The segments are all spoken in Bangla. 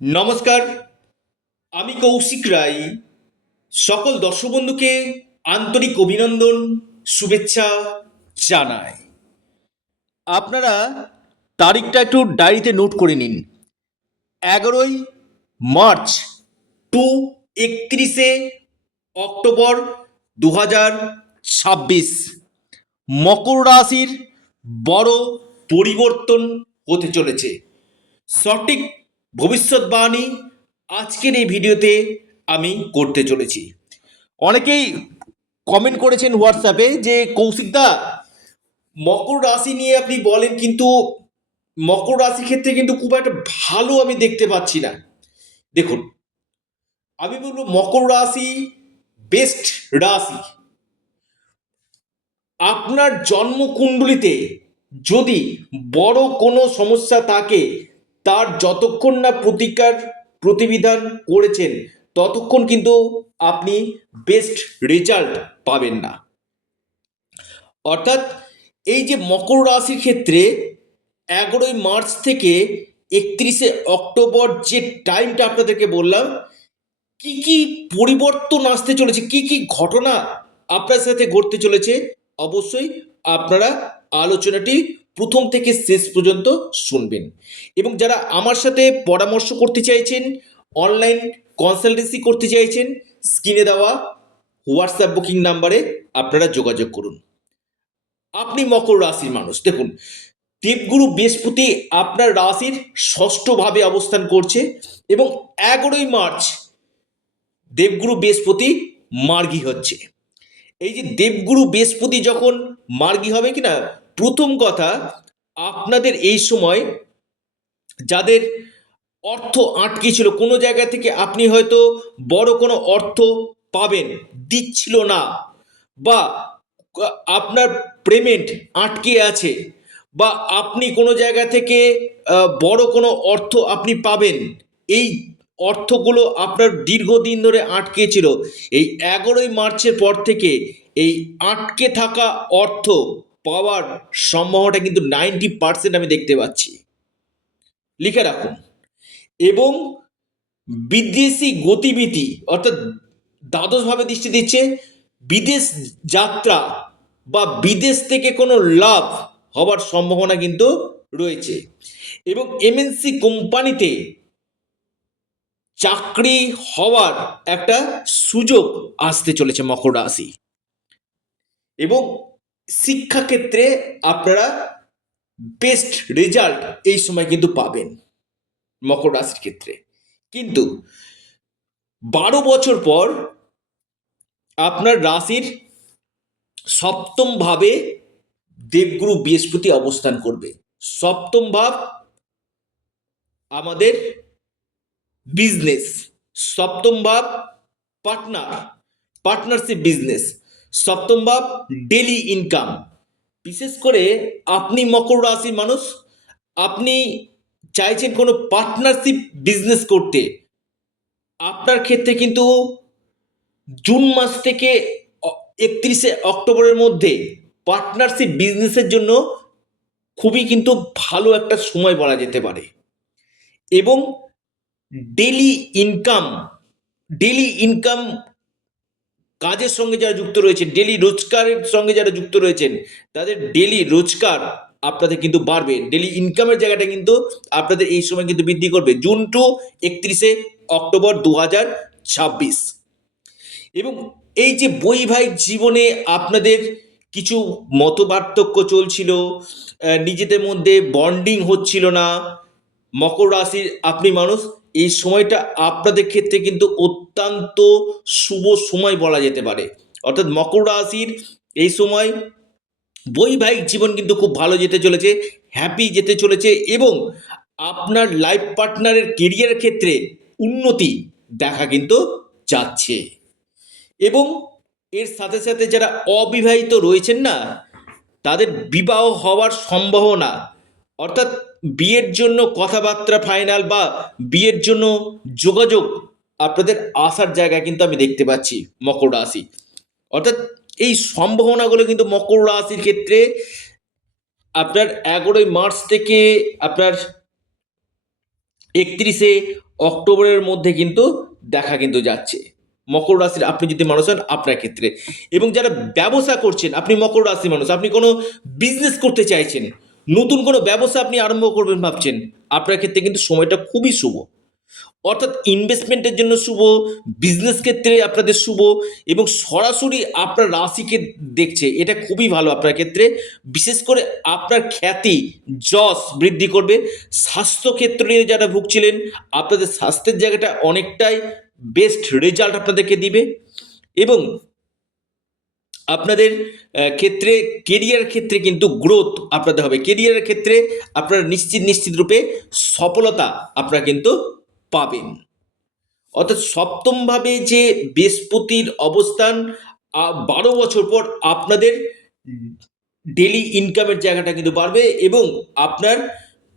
নমস্কার, আমি কৌশিক রায়। সকল দর্শক বন্ধুকে আন্তরিক অভিনন্দন, শুভেচ্ছা জানাই। আপনারা তারিখটা একটু ডায়েরিতে নোট করে নিন। 11ই মার্চ টু 31শে অক্টোবর 2026 মকর রাশির বড় পরিবর্তন হতে চলেছে। সঠিক ভবিষ্যৎবাণী আজকের এই ভিডিওতে আমি করতে চলেছি। অনেকেই কমেন্ট করেছেন হোয়াটসঅ্যাপে যে কৌশিকদা, মকর রাশি নিয়ে আপনি বলেন, কিন্তু মকর রাশির ক্ষেত্রে কিন্তু খুব একটা ভালো আমি দেখতে পাচ্ছি না। দেখুন, আমি বলবো মকর রাশি বেস্ট রাশি। আপনার জন্মকুণ্ডলিতে যদি বড় কোনো সমস্যা থাকে, তার যতক্ষণ না প্রতিকার প্রতিবিধান করেছেন ততক্ষণ কিন্তু আপনি বেস্ট রেজাল্ট পাবেন না। অর্থাৎ এই যে মকর রাশির ক্ষেত্রে 11ই মার্চ থেকে 31শে অক্টোবর যে টাইমটা আপনাদেরকে বললাম, কি কি পরিবর্তন আসতে চলেছে, কি কি ঘটনা আপনার সাথে ঘটতে চলেছে, অবশ্যই আপনারা আলোচনাটি প্রথম থেকে শেষ পর্যন্ত শুনবেন। এবং যারা আমার সাথে পরামর্শ করতে চাইছেন, অনলাইন কনসালটেন্সি করতে চাইছেন, স্ক্রিনে দেওয়া হোয়াটসঅ্যাপ বুকিং নাম্বারে আপনারা যোগাযোগ করুন। আপনি মকর রাশির মানুষ, দেখুন দেবগুরু বৃহস্পতি আপনার রাশির ষষ্ঠ ভাবে অবস্থান করছে এবং 11ই মার্চ দেবগুরু বৃহস্পতি মার্গী হচ্ছে। এই যে দেবগুরু বৃহস্পতি যখন মার্গী হবে কিনা, প্রথম কথা, আপনাদের এই সময় যাদের অর্থ আটকে ছিল, কোনো জায়গা থেকে আপনি হয়তো বড় কোনো অর্থ পাবেন, দিচ্ছিল না, বা আপনার পেমেন্ট আটকে আছে, বা আপনি কোনো জায়গা থেকে বড় কোনো অর্থ আপনি পাবেন, এই অর্থগুলো আপনার দীর্ঘদিন ধরে আটকে ছিল, এই 11ই মার্চের পর থেকে এই আটকে থাকা অর্থ পাওয়ার সম্ভাবনাটা কিন্তু 90% আমি দেখতে পাচ্ছি। লিখে রাখুন। এবং বিদেশি গতিবিধি, অর্থাৎ দ্বাদশভাবে দৃষ্টি দিচ্ছে, বিদেশ যাত্রা বা বিদেশ থেকে কোনো লাভ হওয়ার সম্ভাবনা কিন্তু রয়েছে। এবং এমএনসি কোম্পানিতে চাকরি হওয়ার একটা সুযোগ আসতে চলেছে মকর রাশি। এবং শিক্ষাক্ষেত্রে আপনারা বেস্ট রেজাল্ট এই সময় কিন্তু পাবেন মকর রাশির ক্ষেত্রে। কিন্তু 12 বছর পর আপনার রাশির সপ্তম ভাবে দেবগুরু বৃহস্পতি অবস্থান করবে। সপ্তম ভাব আমাদের বিজনেস, সপ্তম ভাব পার্টনারশিপ বিজনেস, সপ্তম ভাব ডেলি ইনকাম। বিশেষ করে আপনি মকর রাশির মানুষ, আপনি চাইছেন কোনো পার্টনারশিপ বিজনেস করতে, আপনার ক্ষেত্রে কিন্তু জুন মাস থেকে 31শে অক্টোবরের মধ্যে পার্টনারশিপ বিজনেসের জন্য খুবই কিন্তু ভালো একটা সময় বলা যেতে পারে। এবং ডেলি ইনকাম, ডেলি ইনকাম কাজের সঙ্গে যারা যুক্ত রয়েছেন, ডেলি রোজগারের সঙ্গে যারা যুক্ত রয়েছেন, তাদের ডেলি রোজগার আপনাদের কিন্তু বাড়বে। ডেলি ইনকামের জায়গাটা কিন্তু আপনাদের এই সময় কিন্তু বৃদ্ধি করবে, জুন টু 31শে অক্টোবর 2026। এবং এই যে বৈবাহিক জীবনে আপনাদের কিছু মতপার্থক্য চলছিল, নিজেদের মধ্যে বন্ডিং হচ্ছিল না, মকর রাশির আপনি মানুষ, এই সময়টা আপনাদের ক্ষেত্রে কিন্তু অত্যন্ত শুভ সময় বলা যেতে পারে। অর্থাৎ মকর রাশির এই সময় বৈবাহিক জীবন কিন্তু খুব ভালো যেতে চলেছে, হ্যাপি যেতে চলেছে, এবং আপনার লাইফ পার্টনারের কেরিয়ারের ক্ষেত্রে উন্নতি দেখা কিন্তু যাচ্ছে। এবং এর সাথে সাথে যারা অবিবাহিত রয়েছেন না, তাদের বিবাহ হওয়ার সম্ভাবনা, অর্থাৎ বিয়ের জন্য কথাবার্তা ফাইনাল বা বিয়ের জন্য যোগাযোগ আপনাদের আসার জায়গা কিন্তু আমি দেখতে পাচ্ছি মকর রাশি। অর্থাৎ এই সম্ভাবনাগুলো কিন্তু মকর রাশির ক্ষেত্রে আপনার 11ই মার্চ থেকে আপনার 31শে অক্টোবরের মধ্যে কিন্তু দেখা কিন্তু যাচ্ছে মকর রাশির আপনি যদি মানুষ হন আপনার ক্ষেত্রে। এবং যারা ব্যবসা করছেন, আপনি মকর রাশি মানুষ, আপনি কোনো বিজনেস করতে চাইছেন, নতুন কোনো ব্যবসা আপনি আরম্ভ করবেন ভাবছেন, আপনার ক্ষেত্রে কিন্তু সময়টা খুবই শুভ। অর্থাৎ ইনভেস্টমেন্টের জন্য শুভ, বিজনেস ক্ষেত্রে আপনাদের শুভ, এবং সরাসরি আপনার রাশিকে দেখছে, এটা খুবই ভালো আপনার ক্ষেত্রে। বিশেষ করে আপনার খ্যাতি যশ বৃদ্ধি করবে। স্বাস্থ্যক্ষেত্র নিয়ে যারা ভুগছিলেন, আপনাদের স্বাস্থ্যের জায়গাটা অনেকটাই বেস্ট রেজাল্ট আপনাদেরকে দিবে। এবং আপনাদের ক্ষেত্রে কেরিয়ার ক্ষেত্রে কিন্তু গ্রোথ আপনাদের হবে। কেরিয়ারের ক্ষেত্রে আপনারা নিশ্চিত রূপে সফলতা আপনারা কিন্তু পাবেন। অর্থাৎ সপ্তমভাবে যে বৃহস্পতির অবস্থান 12 বছর পর আপনাদের ডেলি ইনকামের জায়গাটা কিন্তু বাড়বে, এবং আপনার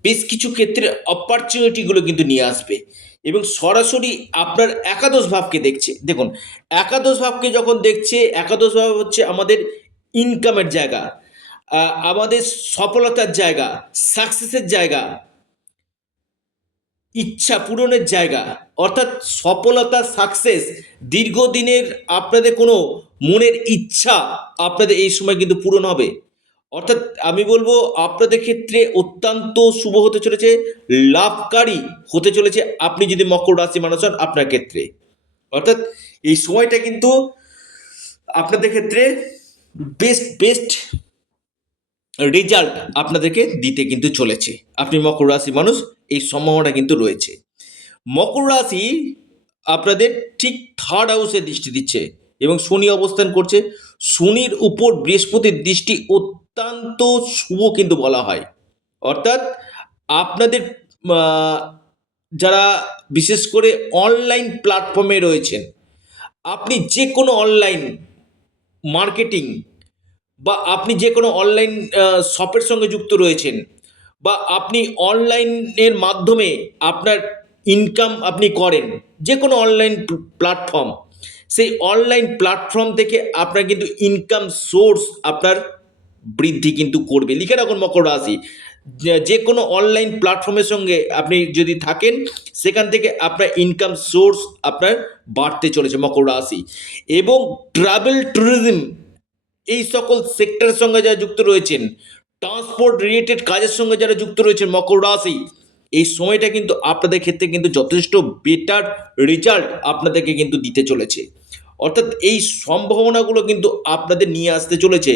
বেশ কিছু ক্ষেত্রে অপরচুনিটিগুলো কিন্তু নিয়ে আসবে। এবং সরাসরি আপনার একাদশ ভাবকে দেখছে। দেখুন, একাদশ ভাবকে যখন দেখছে, একাদশ ভাব হচ্ছে আমাদের ইনকামের জায়গা, আমাদের সফলতার জায়গা, সাকসেসের জায়গা, ইচ্ছা পূরণের জায়গা। অর্থাৎ সফলতা, সাকসেস, দীর্ঘদিনের আপনাদের কোনো মনের ইচ্ছা আপনাদের এই সময় কিন্তু পূরণ হবে। অর্থাৎ আমি বলবো আপনাদের ক্ষেত্রে অত্যন্ত শুভ হতে চলেছে, লাভকারী হতে চলেছে আপনি যদি মকর রাশি মানুষ হন আপনার ক্ষেত্রে। অর্থাৎ এই সময়টা কিন্তু আপনাদের ক্ষেত্রে বেস্ট রেজাল্ট আপনাদেরকে দিতে কিন্তু চলেছে। আপনি মকর রাশি মানুষ, এই সম্ভাবনা কিন্তু রয়েছে। মকর রাশি আপনাদের ঠিক থার্ড হাউসে দৃষ্টি দিচ্ছে এবং শনি অবস্থান করছে। শনির উপর বৃহস্পতির দৃষ্টি অত্যন্ত শুভ কিন্তু বলা হয়। অর্থাৎ আপনাদের যারা বিশেষ করে অনলাইন প্ল্যাটফর্মে রয়েছেন, আপনি যে কোনো অনলাইন মার্কেটিং বা আপনি যে কোনো অনলাইন শপের সঙ্গে যুক্ত রয়েছেন, বা আপনি অনলাইনের মাধ্যমে আপনার ইনকাম আপনি করেন, যে কোনো অনলাইন প্ল্যাটফর্ম, সেই অনলাইন প্ল্যাটফর্ম থেকে আপনার কিন্তু ইনকাম সোর্স আপনার বৃদ্ধি কিন্তু করবে। লিখে রাখুন মকর রাশি, যে কোনো অনলাইন প্ল্যাটফর্মের সঙ্গে আপনি যদি থাকেন, সেখান থেকে আপনার ইনকাম সোর্স আপনার বাড়তে চলেছে মকর রাশি। এবং ট্রাভেল ট্যুরিজম এই সকল সেক্টরের সঙ্গে যারা যুক্ত রয়েছেন, ট্রান্সপোর্ট রিলেটেড কাজের সঙ্গে যারা যুক্ত রয়েছেন মকর রাশি, এই সময়টা কিন্তু আপনাদের ক্ষেত্রে কিন্তু যথেষ্ট বেটার রেজাল্ট আপনাদেরকে কিন্তু দিতে চলেছে। অর্থাৎ এই সম্ভাবনাগুলো কিন্তু আপনাদের নিয়ে আসতে চলেছে।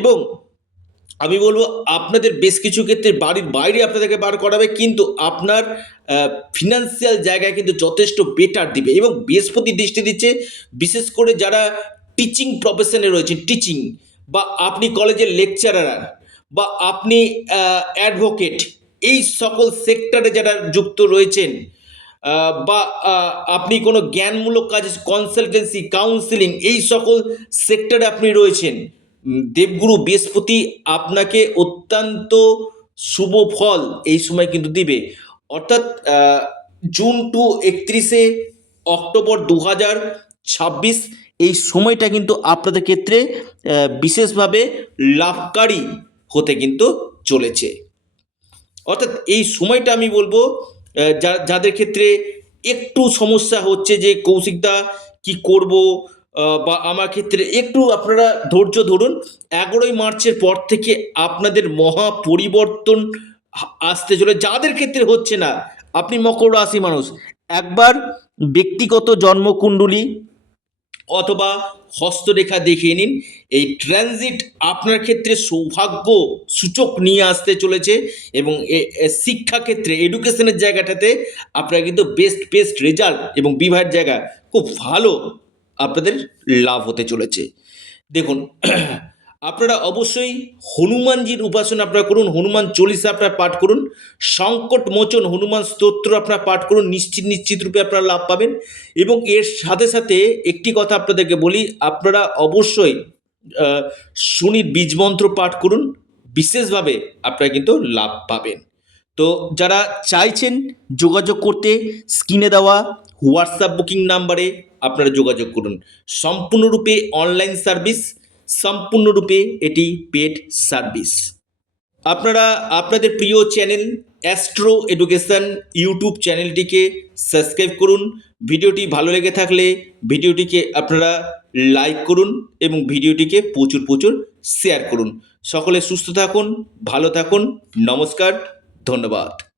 এবং আমি বলবো আপনাদের বেশ কিছু ক্ষেত্রে বাড়ির বাইরে আপনাদেরকে বার করাবে, কিন্তু আপনার ফিনান্সিয়াল জায়গায় কিন্তু যথেষ্ট বেটার দিবে। এবং বৃহস্পতি দৃষ্টি দিচ্ছে বিশেষ করে যারা টিচিং প্রফেশনে রয়েছেন, টিচিং, বা আপনি কলেজের লেকচারার, বা আপনি অ্যাডভোকেট, এই সকল সেক্টরে যারা যুক্ত রয়েছেন, বা আপনি কোনো জ্ঞানমূলক কাজ, কনসালটেন্সি, কাউন্সিলিং, এই সকল সেক্টরে আপনি রয়েছেন, দেবগুরু বৃহস্পতি আপনাকে অত্যন্ত শুভ ফল এই সময় কিন্তু দিবে। অর্থাৎ জুন টু 31শে অক্টোবর 2026 এই সময়টা কিন্তু আপনাদের ক্ষেত্রে বিশেষভাবে লাভকারী হতে কিন্তু চলেছে। অর্থাৎ এই সময়টা আমি বলবো যাদের ক্ষেত্রে একটু সমস্যা হচ্ছে যে কৌশিকদা কি করব, বা আমার ক্ষেত্রে একটু আপনারা ধৈর্য ধরুন। 11ই মার্চের পর থেকে আপনাদের মহা পরিবর্তন আসতে চলে। যাদের ক্ষেত্রে হচ্ছে না, আপনি মকর রাশি মানুষ, একবার ব্যক্তিগত জন্মকুণ্ডলী অথবা হস্তরেখা দেখিয়ে নিন। এই ট্রানজিট আপনার ক্ষেত্রে সৌভাগ্য সূচক নিয়ে আসতে চলেছে, এবং শিক্ষাক্ষেত্রে এডুকেশনের জায়গাটাতে আপনারা কিন্তু বেস্ট রেজাল্ট, এবং বিবাহের জায়গা খুব ভালো আপনাদের লাভ হতে চলেছে। দেখুন, আপনারা অবশ্যই হনুমানজির উপাসনা আপনারা করুন, হনুমান চল্লিশা আপনারা পাঠ করুন, সংকট মোচন হনুমান স্তোত্র আপনারা পাঠ করুন, নিশ্চিত রূপে আপনারা লাভ পাবেন। এবং এর সাথে সাথে একটি কথা আপনাদেরকে বলি, আপনারা অবশ্যই শনির বীজমন্ত্র পাঠ করুন, বিশেষভাবে আপনারা কিন্তু লাভ পাবেন। তো যারা চাইছেন যোগাযোগ করতে, স্ক্রিনে দেওয়া হোয়াটসঅ্যাপ বুকিং নাম্বারে আপনারা যোগাযোগ করুন। সম্পূর্ণরূপে অনলাইন সার্ভিস, সম্পূর্ণরূপে এটি পেড সার্ভিস। আপনারা আপনাদের প্রিয় চ্যানেল অ্যাস্ট্রো এডুকেশন ইউটিউব চ্যানেলটিকে সাবস্ক্রাইব করুন। ভিডিওটি ভালো লেগে থাকলে ভিডিওটিকে আপনারা লাইক করুন এবং ভিডিওটিকে প্রচুর প্রচুর শেয়ার করুন। সকলে সুস্থ থাকুন, ভালো থাকুন, নমস্কার, ধন্যবাদ।